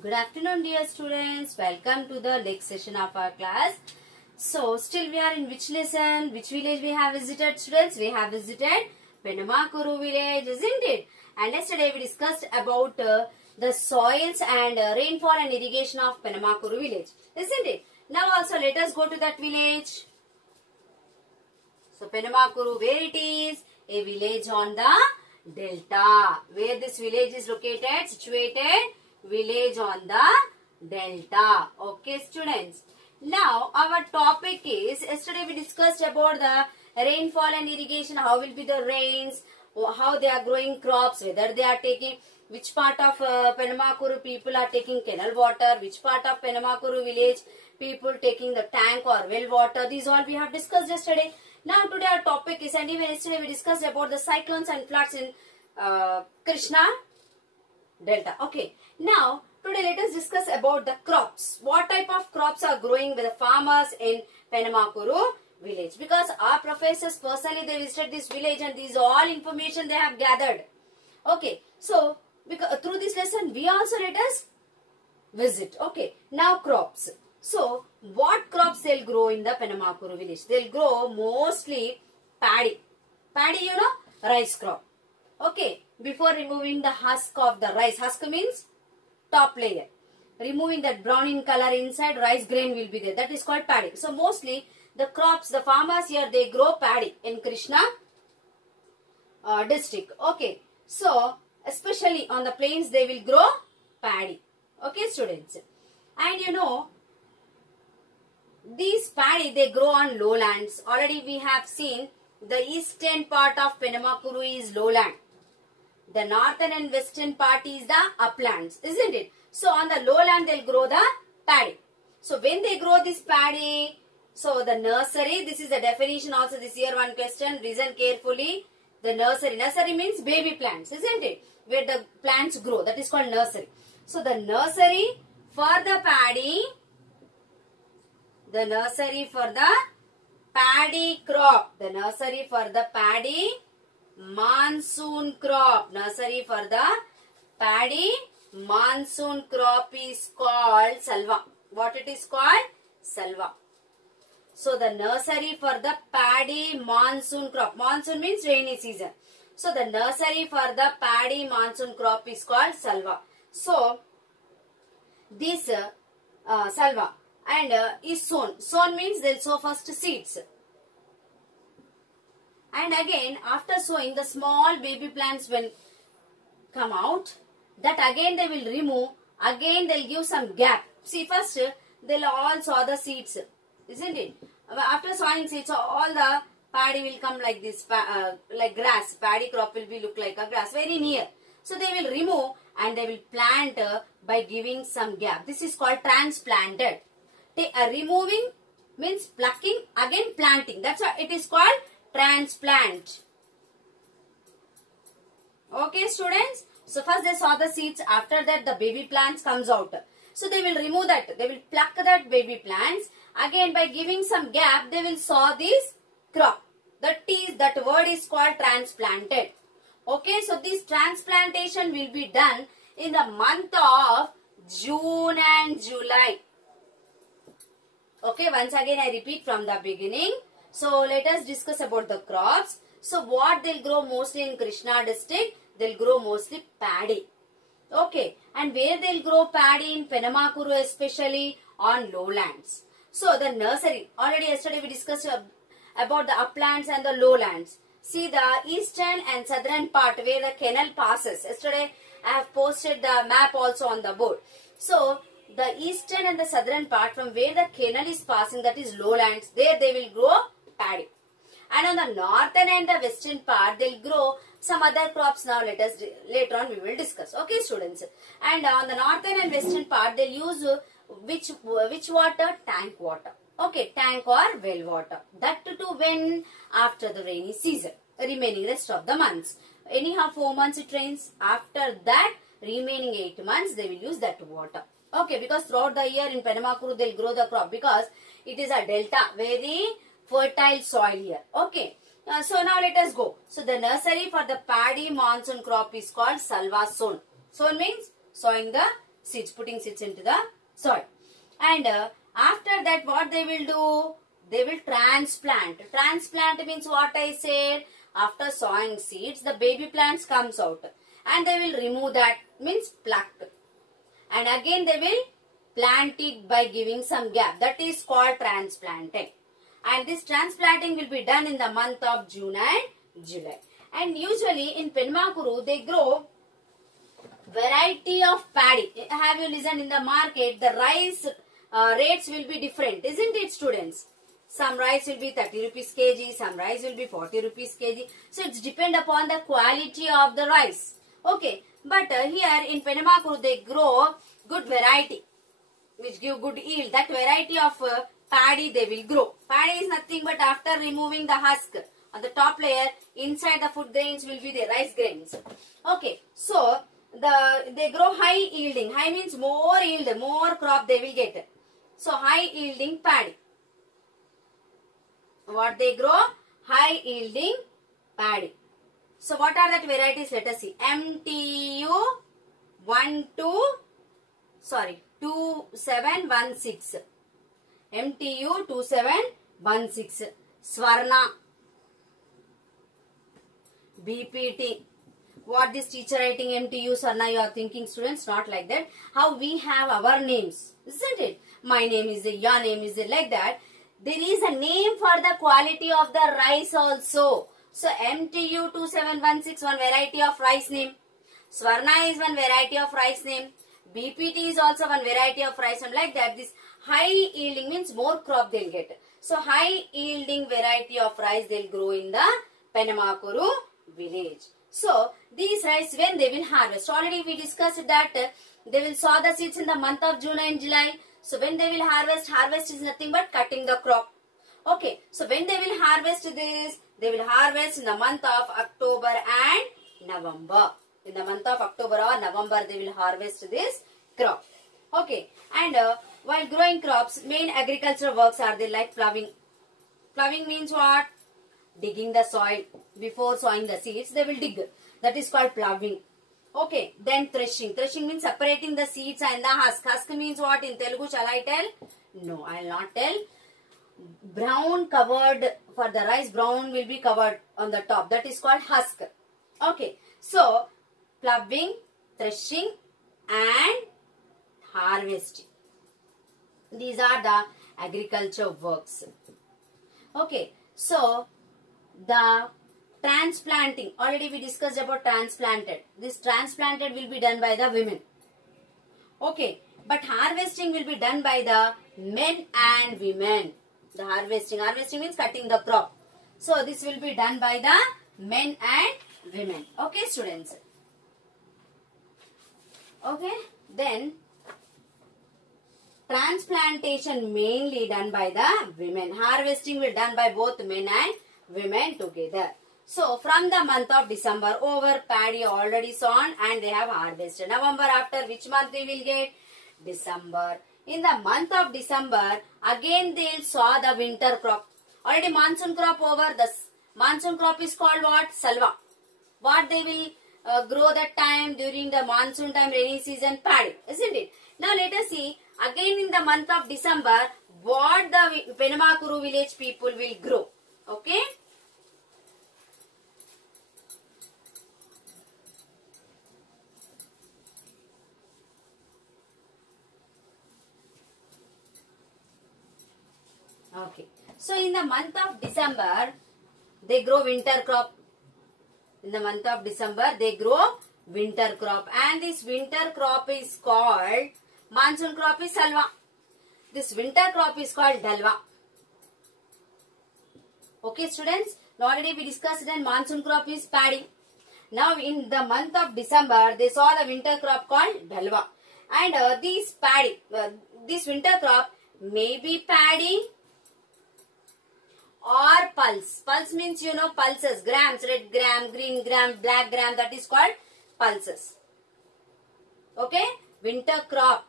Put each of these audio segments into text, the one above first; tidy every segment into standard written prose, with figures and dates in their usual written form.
Good afternoon, dear students. Welcome to the next session of our class. So, still we are in which lesson? Which village we have visited, students? We have visited Penamakuru village, isn't it? And yesterday we discussed about the soils and rainfall and irrigation of Penamakuru village, isn't it? Now also let us go to that village. So, Penamakuru, where it is? A village on the delta. Where this village is located, situated? Village on the delta. Okay, students. Now, our topic is, yesterday we discussed about the rainfall and irrigation, how will be the rains, how they are growing crops, whether they are taking, which part of Penamakuru people are taking canal water, which part of Penamakuru village people taking the tank or well water. These all we have discussed yesterday. Now, today our topic is, and even yesterday we discussed about the cyclones and floods in Krishna Delta. Okay. Now, today let us discuss about the crops. What type of crops are growing with the farmers in Penamakuru village? Because our professors personally they visited this village and these all information they have gathered. Okay. So, because through this lesson we also let us visit. Okay. Now crops. So, what crops they'll grow in the Penamakuru village? They'll grow mostly paddy. Paddy, you know, rice crop. Okay. Before removing the husk of the rice. Husk means top layer. Removing that brown in color inside, rice grain will be there. That is called paddy. So, mostly the crops, the farmers here, they grow paddy in Krishna district. Okay. So, especially on the plains, they will grow paddy. Okay, students. And you know, these paddy, they grow on lowlands. Already we have seen the eastern part of Penamakuru is lowland. The northern and western part is the uplands, isn't it? So, on the lowland, they'll grow the paddy. So, when they grow this paddy, so the nursery, this is the definition also, this year one question, listen carefully. The nursery, nursery means baby plants, isn't it? Where the plants grow, that is called nursery. So, the nursery for the paddy, the nursery for the paddy crop, the nursery for the paddy monsoon crop. Nursery for the paddy monsoon crop is called salva. What it is called? Salva. So, the nursery for the paddy monsoon crop. Monsoon means rainy season. So, the nursery for the paddy monsoon crop is called salva. So, this salva and is sown. Sown means they'll sow first seeds. And again, after sowing, the small baby plants will come out. That again they will remove. Again they'll give some gap. See, first they'll all sow the seeds, isn't it? After sowing seeds, all the paddy will come like this, like grass. Paddy crop will be look like a grass, very near. So they will remove and they will plant by giving some gap. This is called transplanted. Removing means plucking, again planting. That's why it is called transplant. Okay, students. So, first they saw the seeds. After that, the baby plants comes out. So, they will remove that. They will pluck that baby plants. Again, by giving some gap, they will sow this crop. That word is called transplanted. Okay, so this transplantation will be done in the month of June and July. Okay, once again I repeat from the beginning. So, let us discuss about the crops. So, what they'll grow mostly in Krishna district? They'll grow mostly paddy. Okay. And where they'll grow paddy in Penamakuru, especially on lowlands. So, the nursery. Already yesterday we discussed about the uplands and the lowlands. See the eastern and southern part where the canal passes. Yesterday I have posted the map also on the board. So, the eastern and the southern part from where the canal is passing, that is lowlands, there they will grow paddy. And on the northern and the western part, they'll grow some other crops. Now later on we will discuss. Okay, students. And on the northern and western part, they'll use which water? Tank water. Okay, tank or well water. That too when? After the rainy season. Remaining rest of the months. Anyhow 4 months it rains. After that, remaining 8 months, they will use that water. Okay, because throughout the year in Penamakuru, they'll grow the crop because it is a delta, very fertile soil here. Okay. So now let us go. So the nursery for the paddy monsoon crop is called salva sown. Sown means sowing the seeds, putting seeds into the soil. And after that, what they will do? They will transplant. Transplant means what I said. After sowing seeds, the baby plants comes out. And they will remove that, means pluck. And again they will plant it by giving some gap. That is called transplanting. And this transplanting will be done in the month of June and July. And usually in Penmakuru, they grow variety of paddy. Have you listened, in the market, the rice rates will be different, isn't it, students? Some rice will be 30 rupees kg, some rice will be 40 rupees kg. So it's depend upon the quality of the rice. Okay, but here in Penmakuru they grow good variety which give good yield. That variety of paddy they will grow. Paddy is nothing but after removing the husk on the top layer, inside the food grains will be the rice grains. Okay, so they grow high yielding. High means more yield, more crop they will get. So high yielding paddy. What they grow? High yielding paddy. So what are that varieties? Let us see. MTU 2716. MTU 2716. Swarna. BPT. What this teacher writing MTU Swarna, you are thinking, students? Not like that. How we have our names, isn't it? My name is a, your name is a, like that. There is a name for the quality of the rice also. So MTU 2716, one variety of rice name. Swarna is one variety of rice name. BPT is also one variety of rice name. Like that, this high yielding means more crop they'll get. So high yielding variety of rice they'll grow in the Penmakuru village. So these rice, when they will harvest, already we discussed that they will sow the seeds in the month of June and July. So when they will harvest is nothing but cutting the crop. Okay, so when they will harvest this, they will harvest in the month of October and November. In the month of October or November, they will harvest this crop. Okay, and while growing crops, main agricultural works are they like ploughing. Ploughing means what? Digging the soil. Before sowing the seeds, they will dig. That is called ploughing. Okay, then threshing. Threshing means separating the seeds and the husk. Husk means what in Telugu? Shall I tell? No, I will not tell. Brown covered, for the rice, brown will be covered on the top. That is called husk. Okay, so ploughing, threshing and harvesting. These are the agriculture works. Okay, so the transplanting, already we discussed about transplanted. This transplanted will be done by the women. Okay, but harvesting will be done by the men and women. The harvesting means cutting the crop. So this will be done by the men and women. Okay, students. Okay, then transplantation mainly done by the women. Harvesting will be done by both men and women together. So from the month of December, over paddy already sown and they have harvested. November, after which month we will get? December. In the month of December, again they will sow the winter crop. Already monsoon crop over. The monsoon crop is called what? Salva. What they will grow that time during the monsoon time, rainy season? Paddy, isn't it? Now let us see again in the month of December what the Penmakuru village people will grow. Okay. Okay. So in the month of December, they grow winter crop. In the month of December, they grow winter crop. And this winter crop is called, monsoon crop is salva. This winter crop is called dalva. Okay, students. Already we discussed that monsoon crop is paddy. Now in the month of December, they saw the winter crop called dalva. And this paddy, this winter crop may be paddy or pulse. Pulse means, you know, pulses, grams, red gram, green gram, black gram, that is called pulses. Okay, winter crop.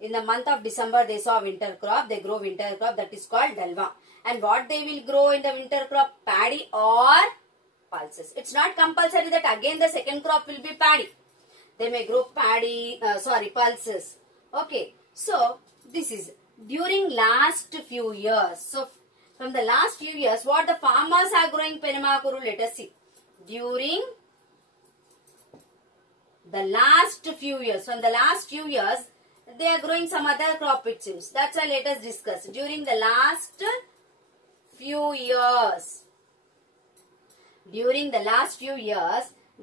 In the month of December, they saw winter crop, they grow winter crop, that is called dalva. And what they will grow in the winter crop? Paddy or pulses. It's not compulsory that again the second crop will be paddy. They may grow paddy, pulses. Okay. So this is during last few years. So from the last few years, what the farmers are growing Penama Kuru, let us see. During the last few years, from the last few years, they are growing some other crop, it seems. That's why let us discuss. During the last few years,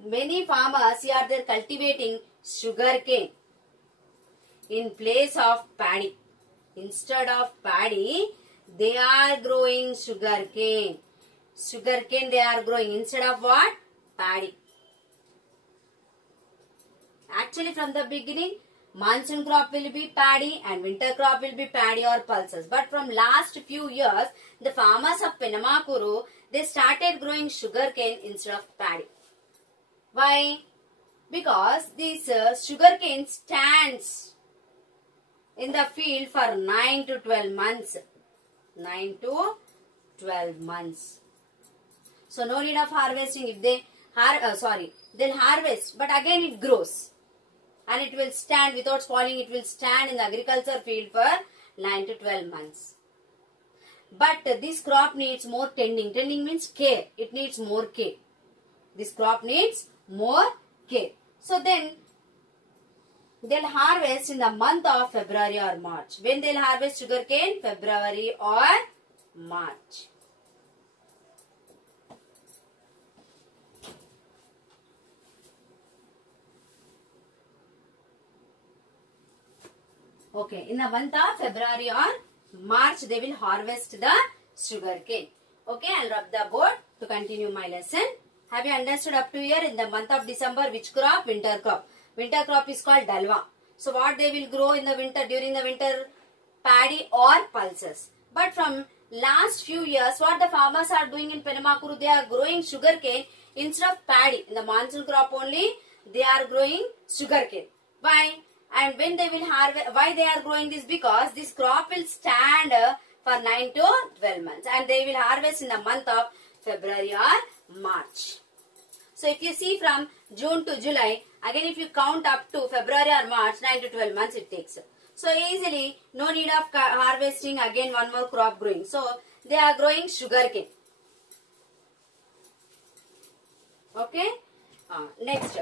many farmers here they are cultivating sugarcane in place of paddy. Instead of paddy, they are growing sugarcane. Sugarcane they are growing instead of what? Paddy. Actually, from the beginning, monsoon crop will be paddy and winter crop will be paddy or pulses. But from last few years, the farmers of Penama Kuru, they started growing sugarcane instead of paddy. Why? Because this sugarcane stands in the field for 9 to 12 months. 9 to 12 months. So no need of harvesting. If they they'll harvest, but again it grows. And it will stand without spoiling, it will stand in the agriculture field for 9 to 12 months. But this crop needs more tending. Tending means care. It needs more care. This crop needs more care. So then, they'll harvest in the month of February or March. When they'll harvest sugarcane? February or March. Okay, in the month of February or March, they will harvest the sugarcane. Okay, I'll rub the board to continue my lesson. Have you understood up to here? In the month of December, which crop? Winter crop. Winter crop is called dalwa. So what they will grow in the winter, during the winter? Paddy or pulses. But from last few years, what the farmers are doing in Penama Kuru, they are growing sugarcane instead of paddy. In the monsoon crop only, they are growing sugarcane. Why? And when they will harvest, why they are growing this? Because this crop will stand for 9 to 12 months. And they will harvest in the month of February or March. So if you see from June to July, again if you count up to February or March, 9 to 12 months it takes. So easily, no need of harvesting again one more crop growing. So they are growing sugarcane. Okay. Next.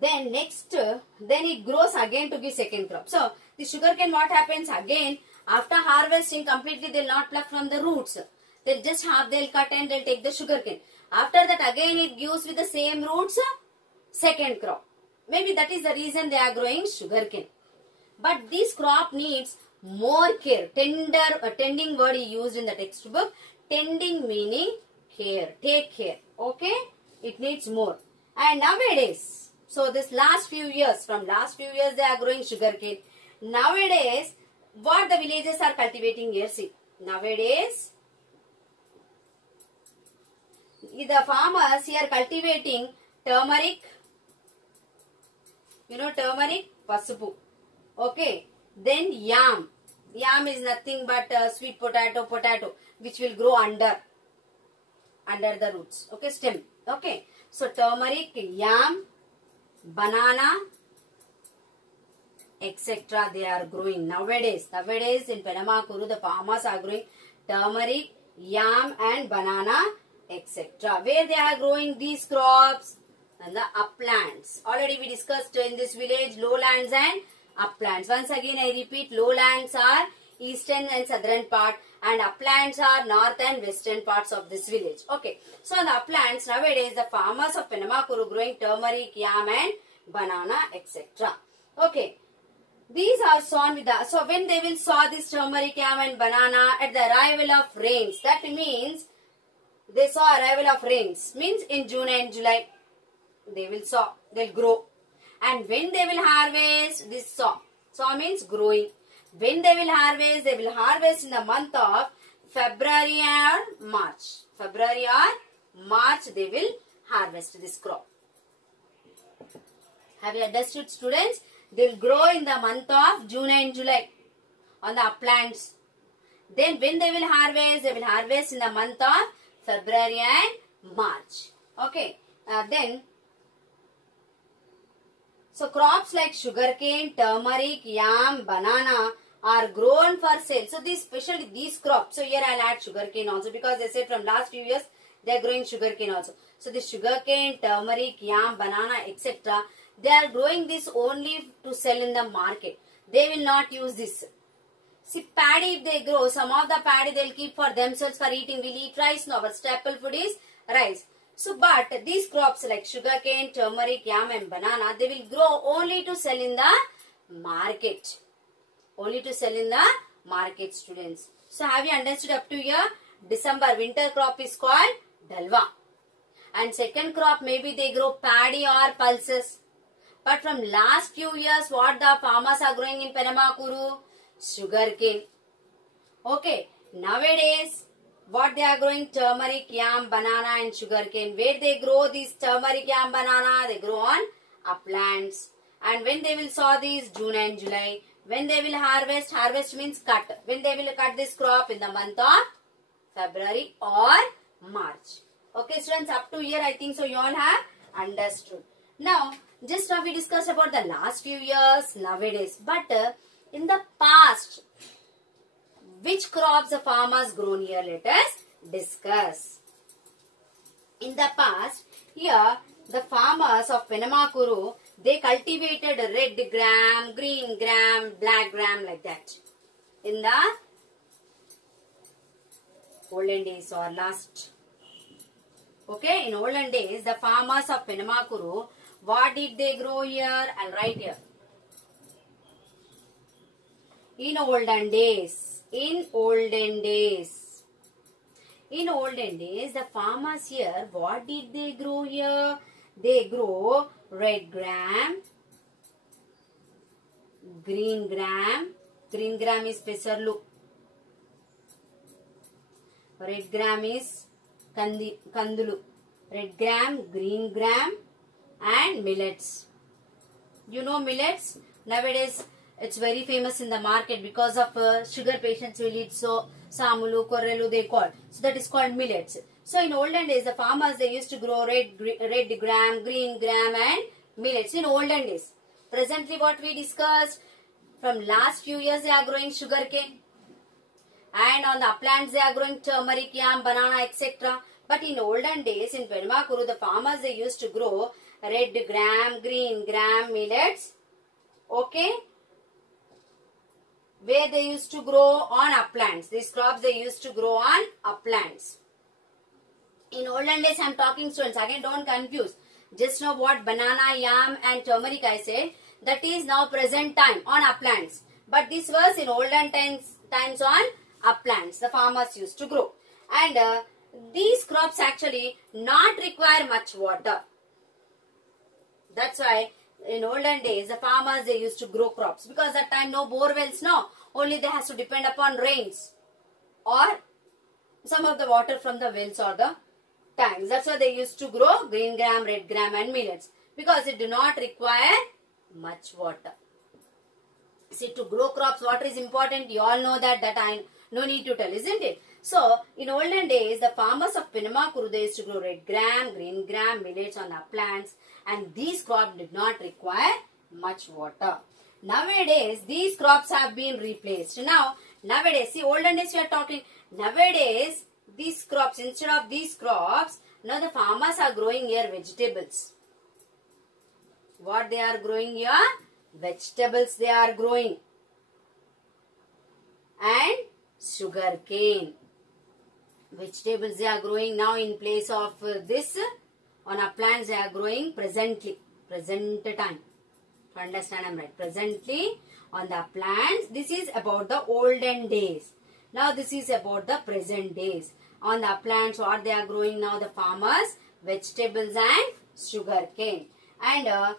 Then it grows again to give second crop. So the sugarcane, what happens again? After harvesting completely, they'll not pluck from the roots. They'll just they'll cut and they'll take the sugarcane. After that again it gives with the same roots second crop. Maybe that is the reason they are growing sugarcane. But this crop needs more care. Tending word is used in the textbook. Tending meaning care. Take care. Okay? It needs more. And nowadays, so this last few years, from last few years they are growing sugarcane. Nowadays, what the villagers are cultivating here, see. Nowadays, the farmers here cultivating turmeric. You know turmeric? Pasupu. Okay. Then yam. Yam is nothing but sweet potato, which will grow under the roots. Okay, stem. Okay. So turmeric, yam, banana, etc. they are growing nowadays. Nowadays in Penama Kuru, the farmers are growing turmeric, yam and banana, etc. Where they are growing these crops? And the uplands. Already we discussed in this village lowlands and uplands. Once again I repeat, lowlands are eastern and southern part and uplands are north and western parts of this village. Okay. So in the uplands nowadays the farmers of Penama Kuru growing turmeric, yam and banana, etc. Okay. These are sown with the, so when they will sow this turmeric, yam and banana at the arrival of rains, that means they saw arrival of rains, means in June and July. They will sow, they'll grow. And when they will harvest, this sow. Sow means growing. When they will harvest in the month of February or March. February or March they will harvest this crop. Have you understood, students? They will grow in the month of June and July on the uplands. Then when they will harvest in the month of February and March. Okay. Then So crops like sugarcane, turmeric, yam, banana are grown for sale. So especially these crops. So here I'll add sugarcane also, because they said from last few years they are growing sugarcane also. So this sugarcane, turmeric, yam, banana, etc. They are growing this only to sell in the market. They will not use this. See, paddy if they grow, some of the paddy they will keep for themselves for eating. We'll eat rice. No, our staple food is rice. So, but these crops like sugarcane, turmeric, yam and banana, they will grow only to sell in the market. Only to sell in the market, students. So, have you understood up to here? December, winter crop is called dalva. And second crop, maybe they grow paddy or pulses. But from last few years, what the farmers are growing in Penamakuru? Sugarcane. Okay, nowadays, what they are growing? Turmeric, yam, banana and sugarcane. Where they grow these turmeric, yam, banana? They grow on uplands. And when they will sow these? June and July. When they will harvest? Harvest means cut. When they will cut this crop? In the month of February or March. Okay, students, up to here I think so you all have understood. Now, just now we discussed about the last few years nowadays. But in the past, which crops the farmers grown here? Let us discuss. In the past, here the farmers of Penamakuru, they cultivated red gram, green gram, black gram like that. In the olden days or last. Okay, in olden days, the farmers of Penamakuru, what did they grow here? I'll write here. In olden days, the farmers here, what did they grow here? They grow red gram, green gram is pesarlu, red gram is kandulu, red gram, green gram and millets. You know millets? Nowadays, it's very famous in the market because of sugar patients will eat so samulu, korrelu they call. So that is called millets. So in olden days, the farmers they used to grow red gram, green gram and millets in olden days. Presently what we discussed, from last few years they are growing sugarcane. And on the uplands they are growing turmeric, yam, banana, etc. But in olden days in Penamakuru, the farmers they used to grow red gram, green gram, millets. Okay. Where they used to grow on uplands. These crops they used to grow on uplands. In olden days, I am talking students. Again, don't confuse. Just know what banana, yam and turmeric I said. That is now present time on uplands. But this was in olden times on uplands. The farmers used to grow. And these crops actually not require much water. That's why in olden days, the farmers they used to grow crops. Because that time no bore wells, no. Only they have to depend upon rains. Or some of the water from the wells or the tanks. That's why they used to grow green gram, red gram and millets. Because it do not require much water. See, to grow crops, water is important. You all know that I no need to tell, isn't it? So, in olden days, the farmers of Penamakuru, they used to grow red gram, green gram, millets on uplands. And these crops did not require much water. Nowadays, these crops have been replaced. Nowadays, see, olden days we are talking. Nowadays, these crops, instead of these crops, now the farmers are growing here vegetables. What they are growing here? Vegetables they are growing. And sugarcane. Vegetables they are growing now in place of this. On uplands they are growing presently. Present time. To understand I am right. Presently on the uplands. This is about the olden days. Now this is about the present days. On the uplands what they are growing now the farmers? Vegetables and sugarcane. And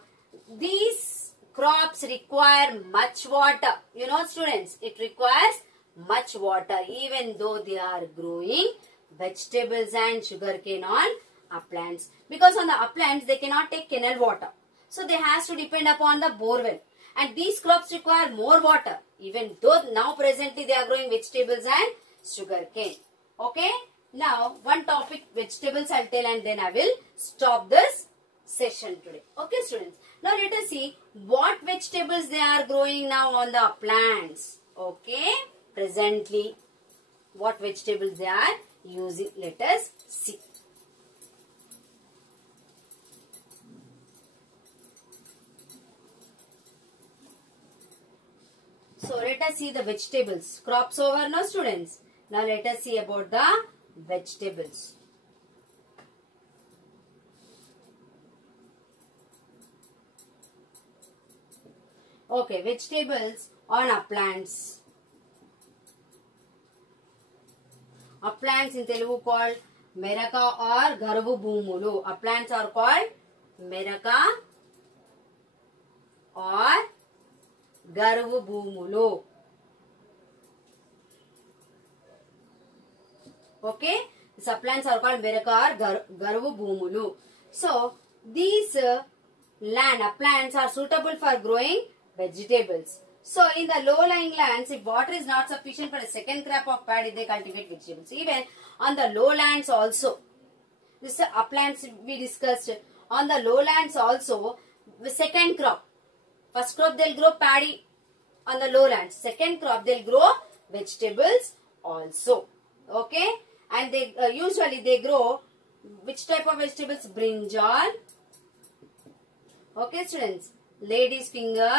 these crops require much water. You know students, it requires much water even though they are growing vegetables and sugarcane on uplands. Because on the uplands they cannot take canal water. So they have to depend upon the borewell. And these crops require more water. Even though now presently they are growing vegetables and sugarcane. Okay. Now one topic vegetables I'll tell and then I will stop this session today. Okay students. Now let us see what vegetables they are growing now on the plants. Okay, presently what vegetables they are using. Let us see. So let us see the vegetables. Crops over now, students. Now let us see about the vegetables. Okay, vegetables on uplands. Uplands in Telugu called Meraka or Garavu Bhumulu. Uplands are called Meraka or Garavu Bhumulu. Okay, these uplands are called Meraka or Garavu Bhumulu. So these land uplands are suitable for growing vegetables. So in the low-lying lands, if water is not sufficient for a second crop of paddy, they cultivate vegetables. Even on the lowlands also, this uplands we discussed. On the lowlands also, the second crop. First crop they'll grow paddy on the lowlands. Second crop they'll grow vegetables also. Okay, and they usually they grow which type of vegetables? Brinjal. Okay, students. Lady's finger.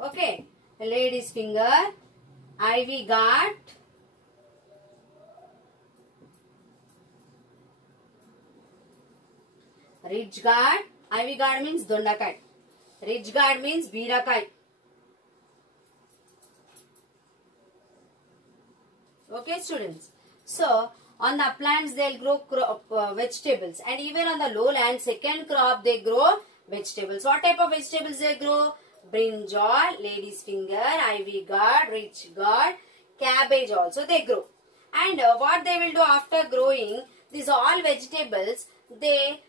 Okay, lady's finger, ivy gourd, ridge gourd. Ivy gourd means dondakai. Ridge gourd means birakai. Okay, students. So on the uplands they'll grow vegetables, and even on the lowlands, second crop they grow vegetables. What type of vegetables they grow? Brinjal, lady's finger, ivy gourd, ridge gourd, cabbage also they grow. And what they will do after growing these all vegetables, they